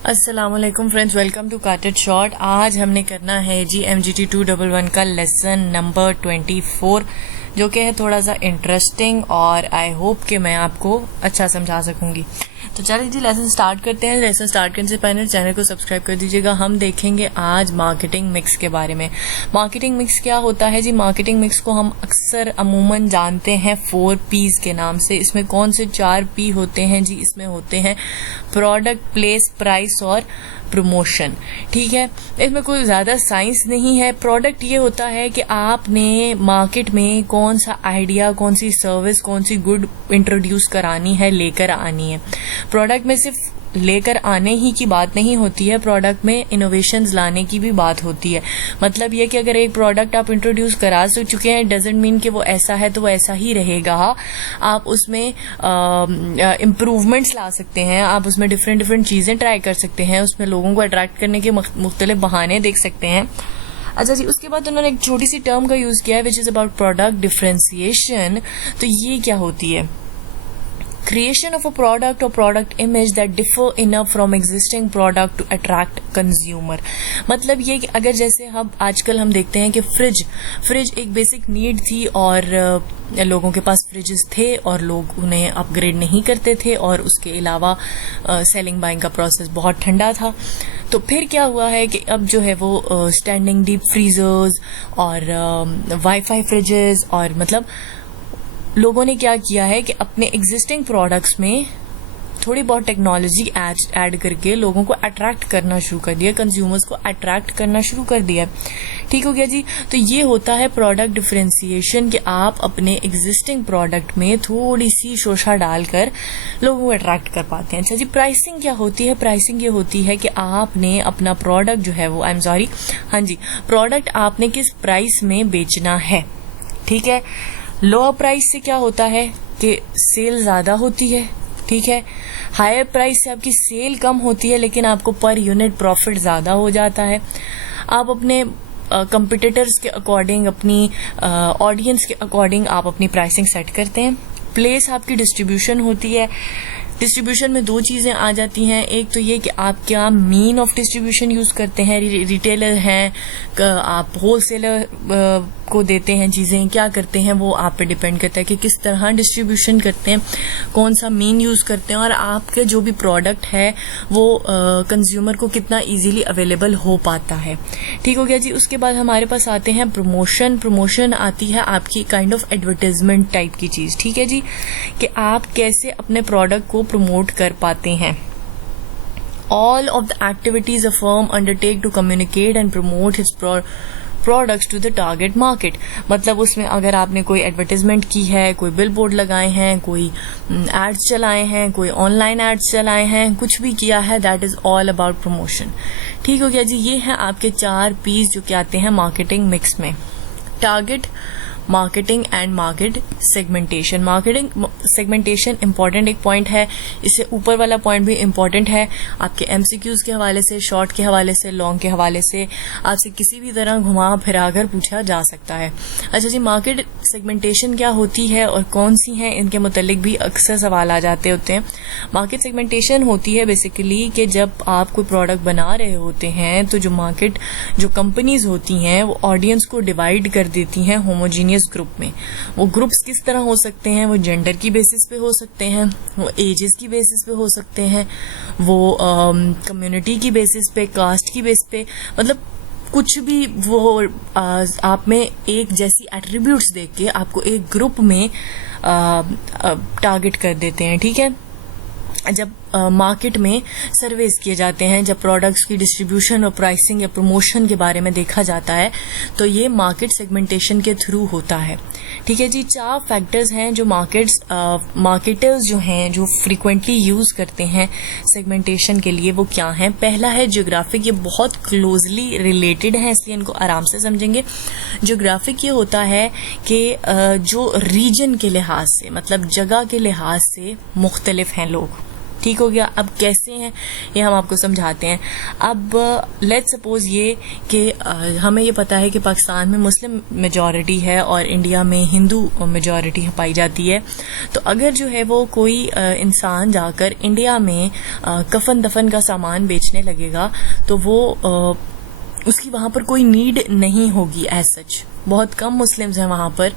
अस्सलाम वालेकुम friends, welcome to कार्टेड short. आज हमने करना है जी MGT 211 का लेसन नंबर 24, जो कि है थोड़ा सा इंटरेस्टिंग और आई होप कि मैं आपको अच्छा समझा सकूंगी। तो चलिए जी लेसन स्टार्ट करते हैं। लेसन स्टार्ट करने से पहले चैनल को सब्सक्राइब कर दीजिएगा। हम देखेंगे आज मार्केटिंग मिक्स के बारे में। मार्केटिंग मिक्स क्या होता है जी? मार्केटिंग मिक्स को हम अक्सर अमूमन जानते हैं 4 P's के नाम से। इसमें कौन से 4 P होते हैं जी? इसमें होते हैं प्रोडक्ट, प्लेस, प्राइस और प्रमोशन। ठीक है, इसमें कोई ज्यादा साइंस नहीं है। प्रोडक्ट ये होता है कि आपने मार्केट में कौन सा आइडिया, कौन सी सर्विस, कौन सी गुड इंट्रोड्यूस करानी है, लेकर आनी है। प्रोडक्ट में सिर्फ लेकर आने ही की बात नहीं होती है, प्रोडक्ट में इनोवेशंस लाने की भी बात होती है। मतलब ये कि अगर एक प्रोडक्ट आप इंट्रोड्यूस करा चुके हैं, डजंट मीन कि वो ऐसा है तो वो ऐसा ही रहेगा। आप उसमें इम्प्रूवमेंट्स ला सकते हैं, आप उसमें डिफरेंट चीजें ट्राई कर सकते हैं, उसमें लोगों को अट्रैक्ट करने के मुख्तलिफ बहाने देख सकते हैं। अच्छा जी, उसके बाद उन्होंने एक छोटी सी टर्म का यूज किया है which is about product differentiation. तो ये क्या होती है? Creation of a product or product image that differ enough from existing product to attract consumer। मतलब ये कि अगर जैसे हम आजकल हम देखते हैं कि फ्रिज एक बेसिक नीड थी और लोगों के पास फ्रिजेस थे और लोग उन्हें अपग्रेड नहीं करते थे, और उसके अलावा सेलिंग बाइंग का प्रोसेस बहुत ठंडा था। तो फिर क्या हुआ है कि अब जो है वो स्टैंडिंग डीप फ्रीजर्स और वाईफाई फ्रिजेस और मतलब लोगों ने क्या किया है कि अपने एग्जिस्टिंग प्रोडक्ट्स में थोड़ी बहुत टेक्नोलॉजी ऐड करके लोगों को अट्रैक्ट करना शुरू कर दिया, कंज्यूमर्स को अट्रैक्ट करना शुरू कर दिया। ठीक हो गया जी। तो ये होता है प्रोडक्ट डिफरेंशिएशन, कि आप अपने एग्जिस्टिंग प्रोडक्ट में थोड़ी सी शोषा डालकर लोगों को अट्रैक्ट कर पाते हैं। अच्छा जी, प्राइसिंग क्या होती है? प्राइसिंग ये होती है कि आपने अपना प्रोडक्ट जो है वो प्रोडक्ट आपने किस प्राइस में बेचना है। ठीक है, लोअर प्राइस से क्या होता है कि सेल ज्यादा होती है। ठीक है, हायर प्राइस से आपकी सेल कम होती है लेकिन आपको पर यूनिट प्रॉफिट ज्यादा हो जाता है। आप अपने कंपिटिटर्स के अकॉर्डिंग, अपनी ऑडियंस के अकॉर्डिंग आप अपनी प्राइसिंग सेट करते हैं। प्लेस आपकी डिस्ट्रीब्यूशन होती है। डिस्ट्रीब्यूशन में 2 चीजें आ जाती हैं। एक तो ये कि आप क्या मीन ऑफ डिस्ट्रीब्यूशन यूज करते हैं, रिटेलर हैं, आप होलसेलर को देते हैं चीजें, क्या करते हैं वो आप पे डिपेंड करता है कि किस तरह डिस्ट्रीब्यूशन करते हैं, कौन सा मीन यूज करते हैं, और आपके जो भी प्रोडक्ट है वो कंज्यूमर को कितना इजीली अवेलेबल हो पाता है। ठीक हो गया जी। उसके बाद हमारे पास आते हैं प्रमोशन। प्रमोशन आती है आपकी काइंड ऑफ एडवर्टाइजमेंट टाइप की चीज। ठीक है जी, कि आप कैसे अपने प्रोडक्ट को प्रमोट कर पाते हैं। All of the activities a firm undertake to communicate and promote its products to the target market। मतलब उसमें अगर आपने कोई एडवर्टाइजमेंट की है, कोई बिल बोर्ड लगाए हैं, कोई एड्स चलाए हैं, कोई ऑनलाइन एड्स चलाए हैं, कुछ भी किया है, that is all about promotion. ठीक हो गया जी। ये हैं आपके 4 P's जो कि आते हैं मार्केटिंग मिक्स में। Target, marketing and market segmentation. Marketing segmentation important एक पॉइंट है, इससे ऊपर वाला पॉइंट भी इंपॉर्टेंट है। आपके MCQs के हवाले से, शॉर्ट के हवाले से, लॉन्ग के हवाले से आपसे किसी भी तरह घुमा फिराकर पूछा जा सकता है। अच्छा जी, मार्केट सेगमेंटेशन क्या होती है और कौन सी है, इनके मुतालिक भी अक्सर सवाल आ जाते होते हैं। मार्केट सेगमेंटेशन होती है बेसिकली कि जब आप कोई प्रोडक्ट बना रहे होते हैं तो जो कंपनीज होती हैं वो ऑडियंस को डिवाइड कर देती हैं होमोजीनियस ग्रुप में। वो ग्रुप्स किस तरह हो सकते हैं? वो जेंडर की बेसिस पे हो सकते हैं, वो एजेस की बेसिस पे हो सकते हैं, वो कम्युनिटी की बेसिस पे, कास्ट की बेसिस पे, मतलब कुछ भी वो आप में एक जैसी एट्रीब्यूट्स देख के आपको एक ग्रुप में टारगेट कर देते हैं। ठीक है, जब मार्केट में सर्वेस किए जाते हैं, जब प्रोडक्ट्स की डिस्ट्रीब्यूशन और प्राइसिंग या प्रमोशन के बारे में देखा जाता है, तो ये मार्केट सेगमेंटेशन के थ्रू होता है। ठीक है जी। 4 फैक्टर्स हैं जो मार्केटर्स जो हैं जो फ्रीक्वेंटली यूज करते हैं सेगमेंटेशन के लिए, वो क्या हैं? पहला है ज्योग्राफिक। ये बहुत क्लोजली रिलेटेड है, इसलिए इनको आराम से समझेंगे। ज्योग्राफिक ये होता है कि जो रीजन के लिहाज से, मतलब जगह के लिहाज से मुख्तलिफ हैं लोग। ठीक हो गया। अब कैसे हैं ये हम आपको समझाते हैं। अब लेट्स सपोज ये कि हमें ये पता है कि पाकिस्तान में मुस्लिम मेजॉरिटी है और इंडिया में हिंदू मेजॉरिटी पाई जाती है। तो अगर जो है वो कोई इंसान जाकर इंडिया में कफन दफन का सामान बेचने लगेगा तो वो उसकी वहाँ पर कोई नीड नहीं होगी एज सच। बहुत कम मुस्लिम्स हैं वहाँ पर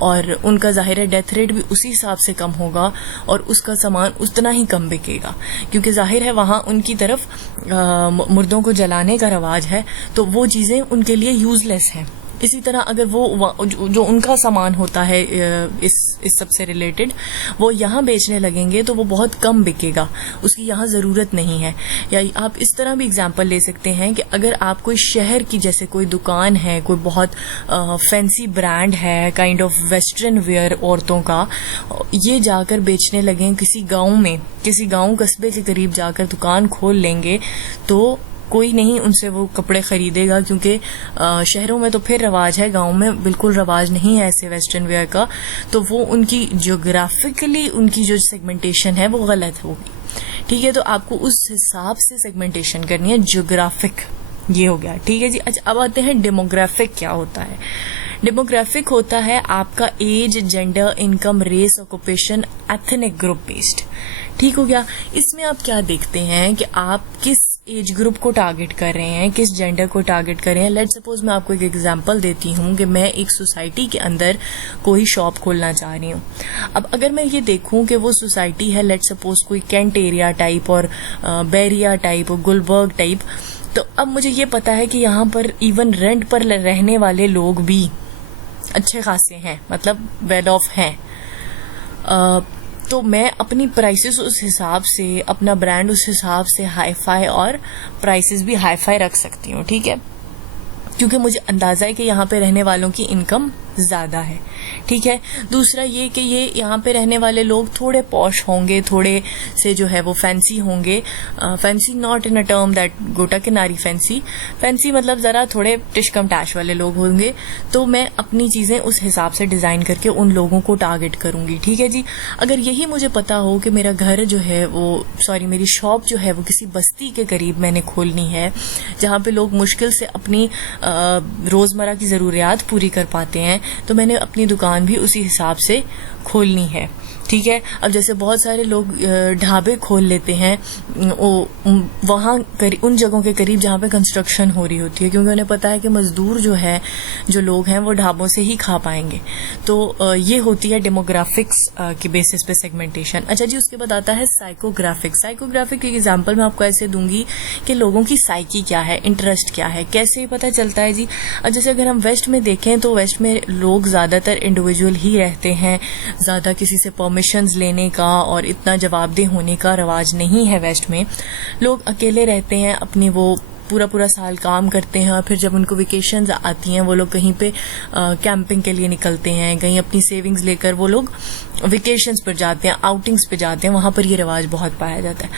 और उनका ज़ाहिर है डेथ रेट भी उसी हिसाब से कम होगा और उसका सामान उतना ही कम बिकेगा, क्योंकि ज़ाहिर है वहाँ उनकी तरफ मुर्दों को जलाने का रवाज है, तो वो चीज़ें उनके लिए यूजलेस हैं। इसी तरह अगर वो जो उनका सामान होता है इस सब से रिलेटेड वो यहाँ बेचने लगेंगे तो वो बहुत कम बिकेगा, उसकी यहाँ ज़रूरत नहीं है। या आप इस तरह भी एग्जांपल ले सकते हैं कि अगर आप कोई शहर की जैसे कोई दुकान है, कोई बहुत फैंसी ब्रांड है काइंड ऑफ वेस्टर्न वेयर औरतों का, ये जाकर बेचने लगें किसी गाँव में, किसी गाँव कस्बे के करीब जाकर दुकान खोल लेंगे तो कोई नहीं उनसे वो कपड़े खरीदेगा, क्योंकि शहरों में तो फिर रवाज है, गांव में बिल्कुल रवाज नहीं है ऐसे वेस्टर्न वेयर का। तो वो उनकी जियोग्राफिकली उनकी जो सेगमेंटेशन है वो गलत होगी। ठीक है, तो आपको उस हिसाब से सेगमेंटेशन करनी है, जियोग्राफिक। ये हो गया, ठीक है जी। अच्छा, अब आते हैं डेमोग्राफिक क्या होता है। डेमोग्राफिक होता है आपका age, gender, income, race, occupation, ethnic group based. ठीक हो गया। इसमें आप क्या देखते हैं कि आप किस एज ग्रुप को टारगेट कर रहे हैं, किस जेंडर को टारगेट कर रहे हैं। लेट्स सपोज मैं आपको एक एग्जांपल देती हूँ कि मैं एक सोसाइटी के अंदर कोई शॉप खोलना चाह रही हूँ। अब अगर मैं ये देखूँ कि वो सोसाइटी है लेट्स सपोज कोई कैंट एरिया टाइप और बैरिया टाइप और गुलबर्ग टाइप, तो अब मुझे ये पता है कि यहाँ पर इवन रेंट पर रहने वाले लोग भी अच्छे खासे हैं, मतलब वेल ऑफ हैं। तो मैं अपनी प्राइसेस उस हिसाब से, अपना ब्रांड उस हिसाब से हाई फाई और प्राइसेस भी हाई फाई रख सकती हूँ। ठीक है, क्योंकि मुझे अंदाजा है कि यहाँ पे रहने वालों की इनकम ज्यादा है। ठीक है, दूसरा ये कि ये यहाँ पे रहने वाले लोग थोड़े पॉश होंगे, थोड़े से जो है वो फैंसी होंगे। Fancy not in a term that गोटा किनारी फैंसी, फैंसी मतलब जरा थोड़े टिशकम टैश वाले लोग होंगे। तो मैं अपनी चीजें उस हिसाब से डिजाइन करके उन लोगों को टारगेट करूंगी। ठीक है जी। अगर यही मुझे पता हो कि मेरा घर जो है वो मेरी शॉप जो है वो किसी बस्ती के करीब मैंने खोलनी है, जहाँ पे लोग मुश्किल से अपनी रोजमर्रा की जरूरियात पूरी कर पाते हैं, तो मैंने अपनी दुकान भी उसी हिसाब से खोलनी है। ठीक है, अब जैसे बहुत सारे लोग ढाबे खोल लेते हैं वहाँ उन जगहों के करीब जहाँ पे कंस्ट्रक्शन हो रही होती है, क्योंकि उन्हें पता है कि मजदूर जो लोग हैं वो ढाबों से ही खा पाएंगे। तो ये होती है डेमोग्राफिक्स के बेसिस पे सेगमेंटेशन। अच्छा जी, उसके बाद आता है साइकोग्राफिक। साइकोग्राफिक एक एग्जांपल मैं आपको ऐसे दूंगी कि लोगों की साइकी क्या है, इंटरेस्ट क्या है, कैसे पता चलता है जी। जैसे अगर हम वेस्ट में देखें तो वेस्ट में लोग ज्यादातर इंडिविजुअल ही रहते हैं, ज्यादा किसी से परमिशंस लेने का और इतना जवाबदेह होने का रवाज नहीं है। वेस्ट में लोग अकेले रहते हैं, अपनी वो पूरा साल काम करते हैं और फिर जब उनको वेकेशंस आती हैं वो लोग कहीं पे कैंपिंग के लिए निकलते हैं, कहीं अपनी सेविंग्स लेकर वो लोग वेकेशंस पर जाते हैं, आउटिंग्स पे जाते हैं। वहां पर ये रिवाज बहुत पाया जाता है।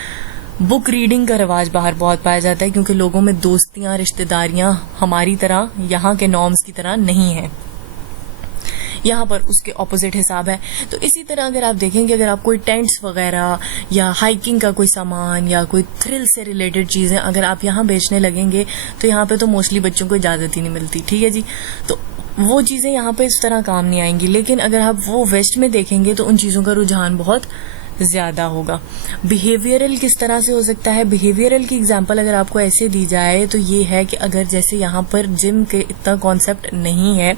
बुक रीडिंग का रिवाज बाहर बहुत पाया जाता है, क्योंकि लोगों में दोस्तियां, रिश्तेदारियां हमारी तरह, यहाँ के नॉर्म्स की तरह नहीं है। यहाँ पर उसके ऑपोजिट हिसाब है। तो इसी तरह अगर आप देखेंगे, अगर आप कोई टेंट्स वगैरह या हाइकिंग का कोई सामान या कोई थ्रिल से रिलेटेड चीजें अगर आप यहाँ बेचने लगेंगे तो यहाँ पे तो मोस्टली बच्चों को इजाजत ही नहीं मिलती। ठीक है जी, तो वो चीजें यहाँ पे इस तरह काम नहीं आएंगी। लेकिन अगर आप वो वेस्ट में देखेंगे तो उन चीजों का रुझान बहुत ज्यादा होगा। बिहेवियरल किस तरह से हो सकता है? बिहेवियरल की एग्जांपल अगर आपको ऐसे दी जाए तो ये है कि अगर जैसे यहाँ पर जिम के इतना कॉन्सेप्ट नहीं है,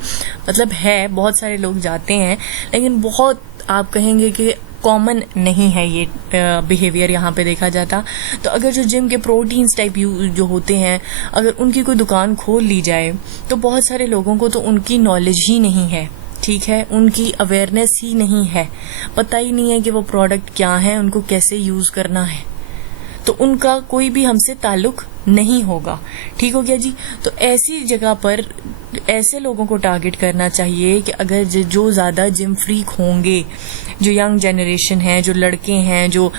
मतलब है, बहुत सारे लोग जाते हैं, लेकिन बहुत आप कहेंगे कि कॉमन नहीं है ये बिहेवियर यहाँ पे देखा जाता। तो अगर जो जिम के प्रोटीन्स टाइप जो होते हैं, अगर उनकी कोई दुकान खोल ली जाए तो बहुत सारे लोगों को तो उनकी नॉलेज ही नहीं है। ठीक है, उनकी अवेयरनेस ही नहीं है, पता ही नहीं है कि वो प्रोडक्ट क्या है, उनको कैसे यूज करना है, तो उनका कोई भी हमसे ताल्लुक नहीं होगा। ठीक हो गया जी। तो ऐसी जगह पर ऐसे लोगों को टारगेट करना चाहिए कि अगर जो ज्यादा जिम फ्रीक होंगे, जो यंग जनरेशन है, जो लड़के हैं, जो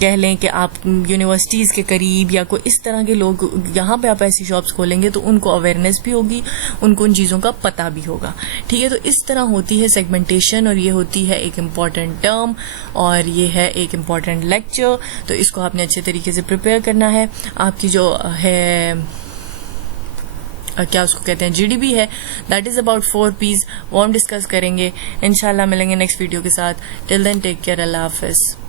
कह लें कि आप यूनिवर्सिटीज़ के करीब या कोई इस तरह के लोग, यहाँ पे आप ऐसी शॉप्स खोलेंगे तो उनको अवेयरनेस भी होगी, उनको उन चीज़ों का पता भी होगा। ठीक है, तो इस तरह होती है सेगमेंटेशन, और ये होती है एक इम्पॉर्टेंट टर्म, और ये है एक इम्पॉर्टेंट लेक्चर। तो इसको आपने अच्छे तरीके से प्रिपेयर करना है। आपकी जो है क्या उसको कहते हैं, GDP है, दैट इज़ अबाउट 4 Ps, वो हम डिस्कस करेंगे। इंशाल्लाह मिलेंगे नेक्स्ट वीडियो के साथ। टिल देन टेक केयर, अल्लाह हाफिज़।